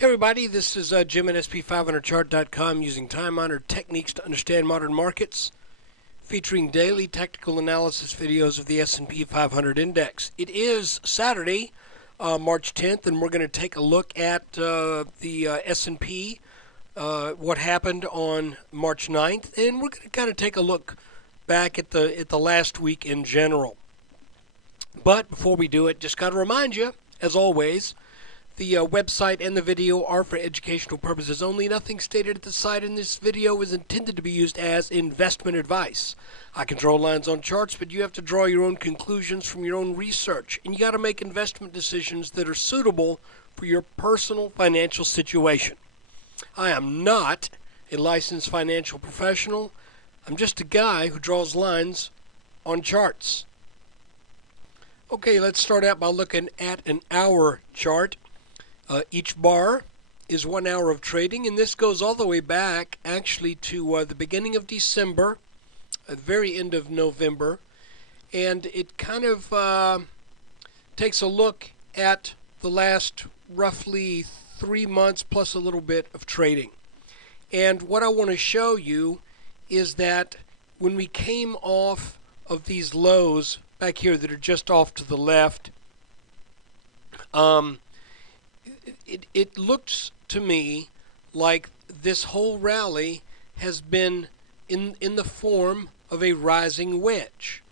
Hey everybody, this is Jim at SP500chart.com using time-honored techniques to understand modern markets, featuring daily technical analysis videos of the S&P 500 index. It is Saturday, March 10th, and we're going to take a look at the S&P, what happened on March 9th, and we're going to kind of take a look back at the last week in general. But before we do it, just got to remind you, as always, the website and the video are for educational purposes only. Nothing stated at the site in this video is intended to be used as investment advice. I can draw lines on charts, but you have to draw your own conclusions from your own research. And you got to make investment decisions that are suitable for your personal financial situation. I am not a licensed financial professional. I'm just a guy who draws lines on charts. Okay, let's start out by looking at an hour chart. Each bar is 1 hour of trading, and this goes all the way back actually to the beginning of December, at the very end of November, and it kind of takes a look at the last roughly 3 months plus a little bit of trading. And what I want to show you is that when we came off of these lows back here that are just off to the left, it looks to me like this whole rally has been in the form of a rising wedge.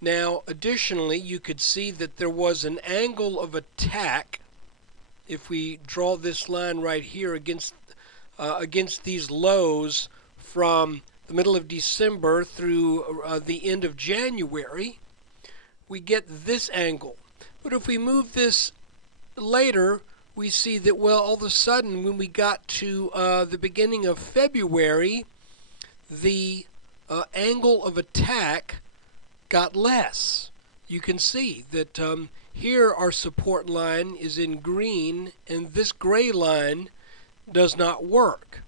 Now, additionally, you could see that there was an angle of attack. If we draw this line right here against these lows from the middle of December through the end of January, we get this angle. But if we move this later, we see that, well, all of a sudden, when we got to the beginning of February, the angle of attack got less. You can see that here our support line is in green, and this gray line does not work.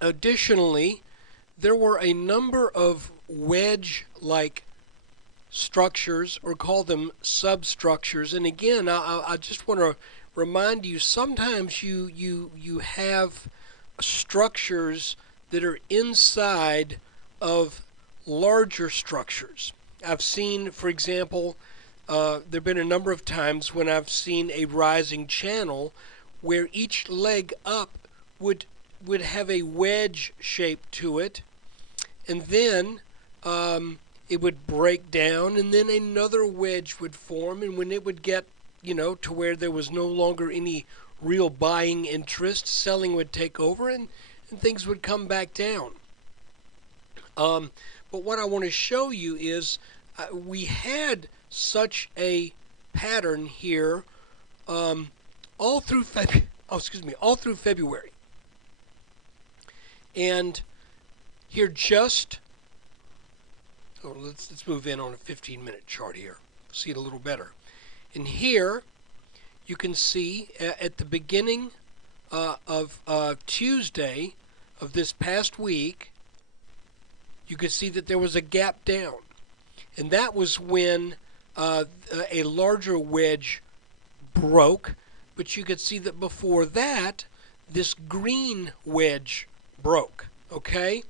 Additionally, there were a number of wedge-like structures, or call them substructures. And again, I just want to remind you, sometimes you have structures that are inside of larger structures. I've seen, for example, there have been a number of times when I've seen a rising channel where each leg up would have a wedge shape to it, and then it would break down, and then another wedge would form, and when it would get, to where there was no longer any real buying interest, selling would take over, and things would come back down. But what I want to show you is we had such a pattern here all through February. And here let's move in on a 15-minute chart here. See it a little better. And here you can see at the beginning of Tuesday of this past week, you could see that there was a gap down. And that was when a larger wedge broke. But you could see that before that, this green wedge broke. Okay?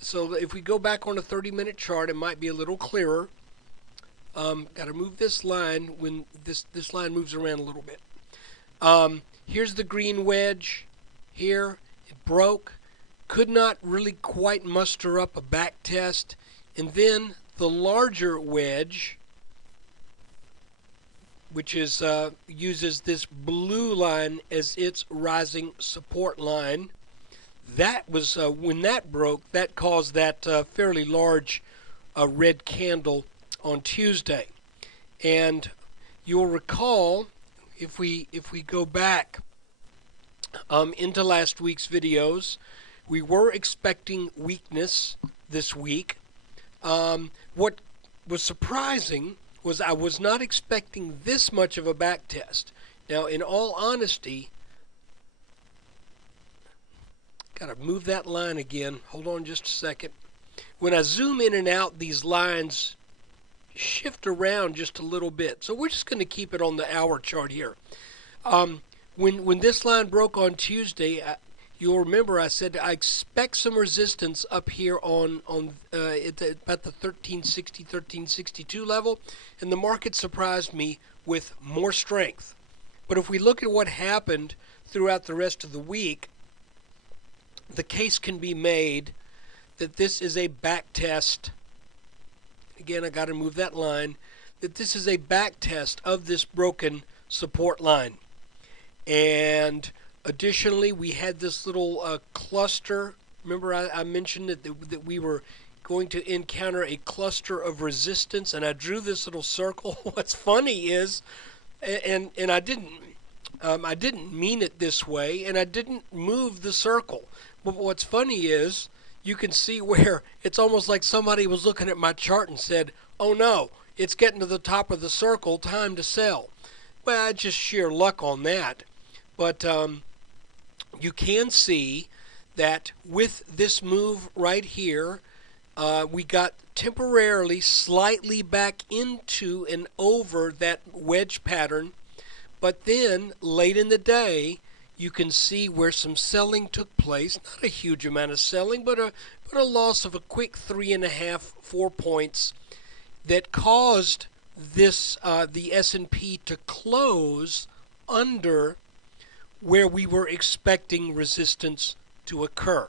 So if we go back on a 30-minute chart, it might be a little clearer. Got to move this line when this line moves around a little bit. Here's the green wedge. Here, it broke. Could not really quite muster up a back test. And then the larger wedge, which is uses this blue line as its rising support line. That was when that broke, that caused that fairly large red candle on Tuesday. And you'll recall, if we go back into last week's videos, we were expecting weakness this week. What was surprising was I was not expecting this much of a back test. Now, in all honesty, got to move that line again. Hold on just a second. When I zoom in and out, these lines shift around just a little bit. So we're just going to keep it on the hour chart here. When this line broke on Tuesday, you'll remember I said I expect some resistance up here on about the 1360, 1362 level, and the market surprised me with more strength. But if we look at what happened throughout the rest of the week, the case can be made that this is a back test. Again, I got to move that line. That this is a back test of this broken support line. And additionally, we had this little cluster. Remember, I mentioned that we were going to encounter a cluster of resistance, and I drew this little circle. What's funny is, and I didn't mean it this way, and I didn't move the circle. But what's funny is, you can see where it's almost like somebody was looking at my chart and said, "Oh no, it's getting to the top of the circle, time to sell." Well, just sheer luck on that. But you can see that with this move right here, we got temporarily slightly back into and over that wedge pattern. But then late in the day, you can see where some selling took place. Not a huge amount of selling, but a loss of a quick 3.5, 4 points that caused this the S&P to close under where we were expecting resistance to occur.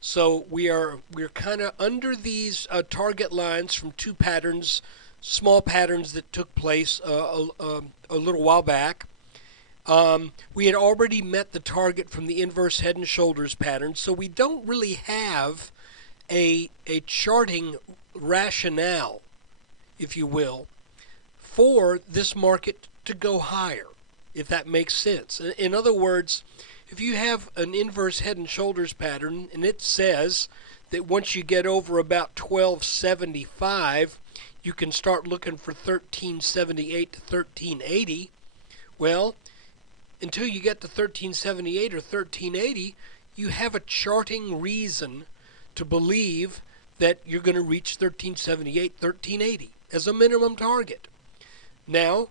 So we're kind of under these target lines from two patterns, small patterns that took place a little while back. We had already met the target from the inverse head and shoulders pattern, so we don't really have a charting rationale, if you will, for this market to go higher, if that makes sense. In other words, if you have an inverse head and shoulders pattern and it says that once you get over about 1275, you can start looking for 1378 to 1380, well, until you get to 1378 or 1380, you have a charting reason to believe that you're going to reach 1378, 1380 as a minimum target. Now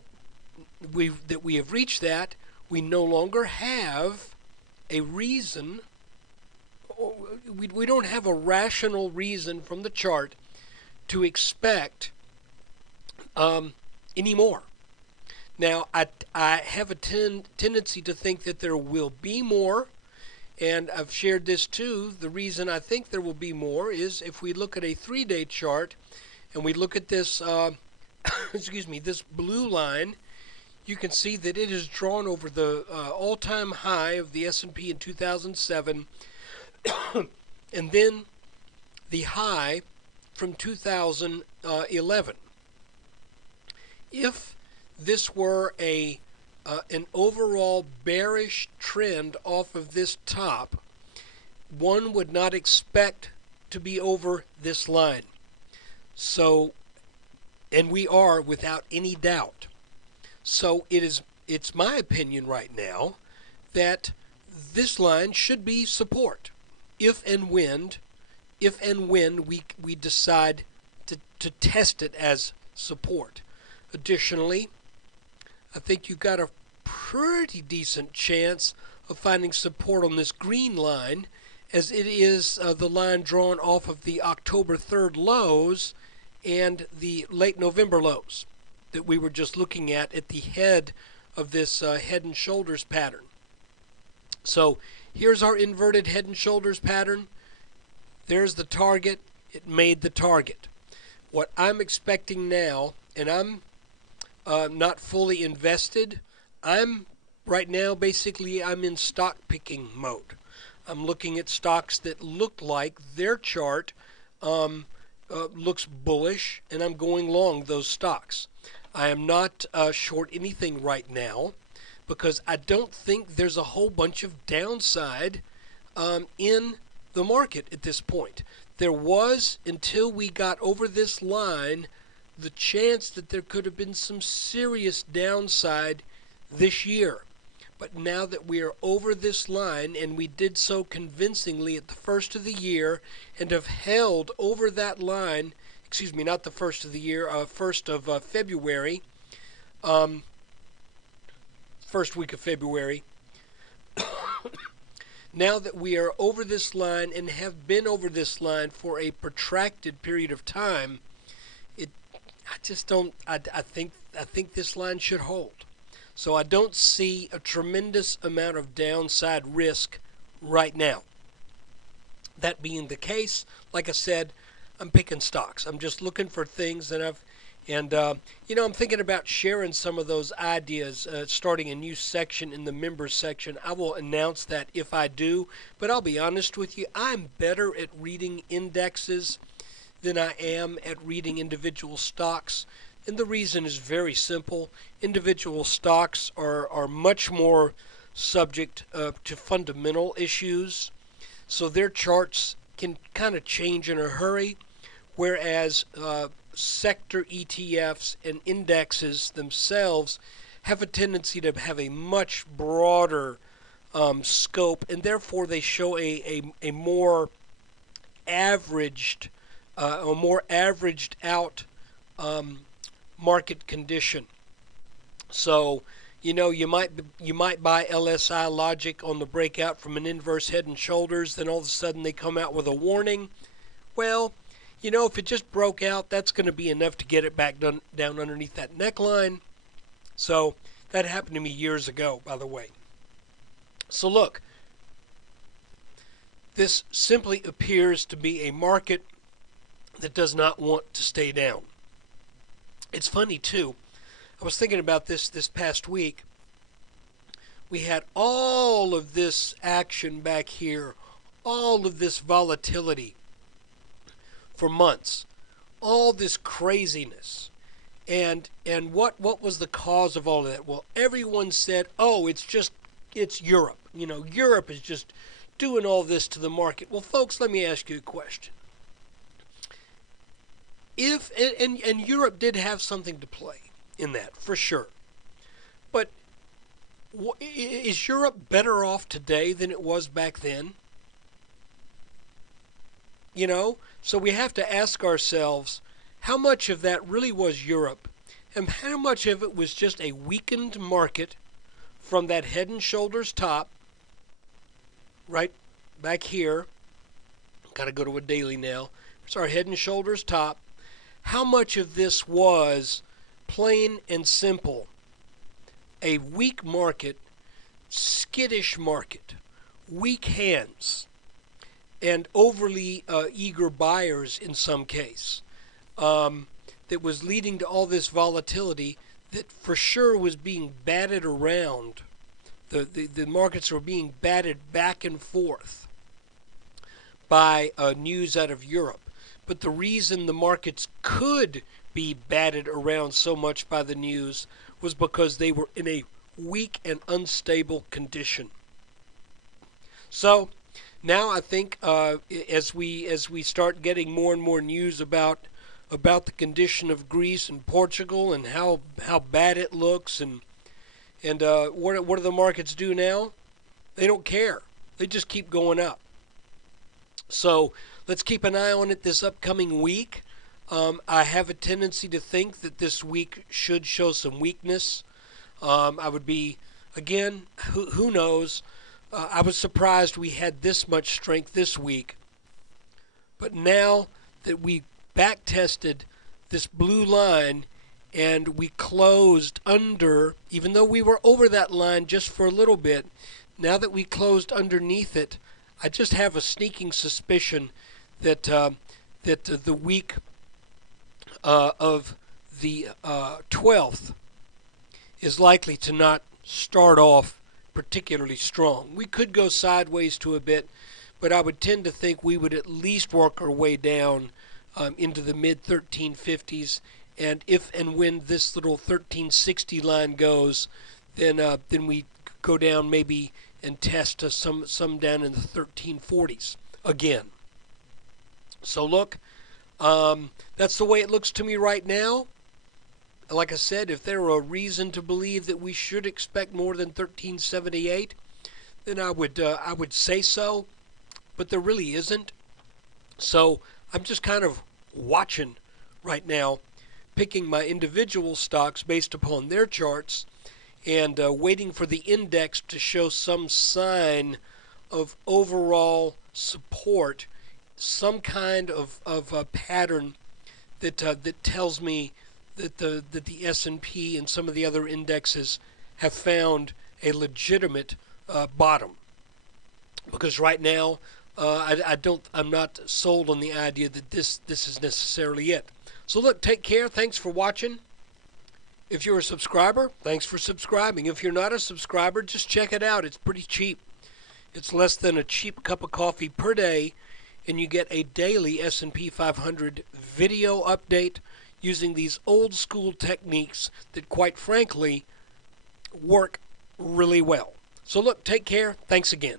that we have reached that, we no longer have a reason. We don't have a rational reason from the chart to expect anymore. Now, I have a tendency to think that there will be more, and I've shared this too. The reason I think there will be more is if we look at a 3-day chart and we look at this, this blue line, you can see that it is drawn over the all-time high of the S&P in 2007, and then the high from 2011. If this were an overall bearish trend off of this top, one would not expect to be over this line. So, and we are without any doubt. So it's my opinion right now that this line should be support if and when we decide to test it as support. Additionally, I think you've got a pretty decent chance of finding support on this green line, as it is the line drawn off of the October 3rd lows and the late November lows that we were just looking at the head of this head and shoulders pattern. So here's our inverted head and shoulders pattern. There's the target. It made the target. What I'm expecting now, and I'm not fully invested, right now basically I'm in stock picking mode. I'm looking at stocks that look like their chart looks bullish, and I'm going long those stocks. I am not short anything right now because I don't think there's a whole bunch of downside in the market at this point. There was, until we got over this line, the chance that there could have been some serious downside this year. But now that we are over this line, and we did so convincingly at the first of the year and have held over that line, not the first of the year, 1st of February, first week of February. Now that we are over this line and have been over this line for a protracted period of time, I think this line should hold. So I don't see a tremendous amount of downside risk right now. That being the case, like I said, I'm picking stocks. I'm just looking for things that I'm thinking about sharing some of those ideas, starting a new section in the members section. I will announce that if I do, but I'll be honest with you, I'm better at reading indexes than I am at reading individual stocks. And the reason is very simple. Individual stocks are much more subject to fundamental issues, so their charts can kind of change in a hurry, whereas sector ETFs and indexes themselves have a tendency to have a much broader scope, and therefore they show a more averaged out market condition. So, you might buy LSI Logic on the breakout from an inverse head and shoulders, then all of a sudden they come out with a warning. Well, if it just broke out, that's going to be enough to get it back down underneath that neckline. So that happened to me years ago, by the way. So look, this simply appears to be a market that does not want to stay down. It's funny, too. I was thinking about this past week. We had all of this action back here, all of this volatility for months, all this craziness. And what was the cause of all of that? Well, everyone said, oh, it's Europe. Europe is just doing all this to the market. Well, folks, let me ask you a question. And Europe did have something to play in that, for sure. But is Europe better off today than it was back then? So we have to ask ourselves, how much of that really was Europe, and how much of it was just a weakened market from that head and shoulders top, right back here. Got to go to a daily now. It's our head and shoulders top. How much of this was plain and simple a weak market, skittish market, weak hands, and overly eager buyers in some case, that was leading to all this volatility that for sure was being batted around. The markets were being batted back and forth by news out of Europe. But the reason the markets could be batted around so much by the news was because they were in a weak and unstable condition. So now I think as we start getting more and more news about the condition of Greece and Portugal and how bad it looks and what do the markets do now? They don't care. They just keep going up. So let's keep an eye on it this upcoming week. I have a tendency to think that this week should show some weakness. I would be, again, who knows? I was surprised we had this much strength this week. But now that we back tested this blue line and we closed under, even though we were over that line just for a little bit, now that we closed underneath it, I just have a sneaking suspicion that the week of the 12th is likely to not start off particularly strong. We could go sideways to a bit, but I would tend to think we would at least work our way down into the mid-1350s, and if and when this little 1360 line goes, then we go down maybe and test some down in the 1340s again. So look, that's the way it looks to me right now. Like I said, if there were a reason to believe that we should expect more than 1378, then I would say so, but there really isn't. So I'm just kind of watching right now, picking my individual stocks based upon their charts, and waiting for the index to show some sign of overall support, some kind of a pattern that tells me that the S&P and some of the other indexes have found a legitimate bottom. Because right now, I'm not sold on the idea that this is necessarily it. So look, take care. Thanks for watching. If you're a subscriber, thanks for subscribing. If you're not a subscriber, just check it out. It's pretty cheap. It's less than a cheap cup of coffee per day, and you get a daily S&P 500 video update using these old school techniques that, quite frankly, work really well. So look, take care. Thanks again.